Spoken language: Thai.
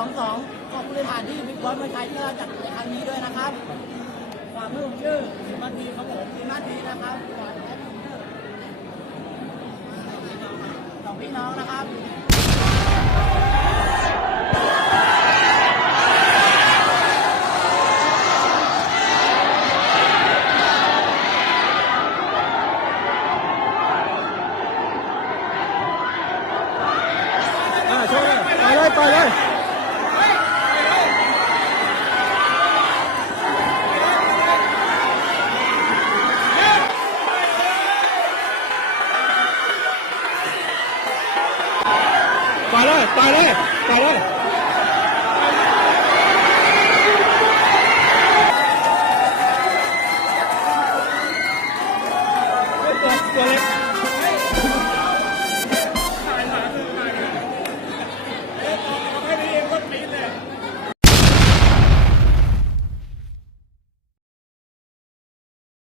22 ขอบคุณสถานที่บิ๊กบอสมวยไทยที่เราจัดในครั้งนี้ด้วยนะครับความเพื่อชื่อสิมาทีครับผมสิมาทีนะครับก่อนแอดมินเนอร์สองพี่น้องนะครับอ่าโชว์เล ยต่อยเลยต่อยเลยต่อยเลยต่อยเลยต่อยเลย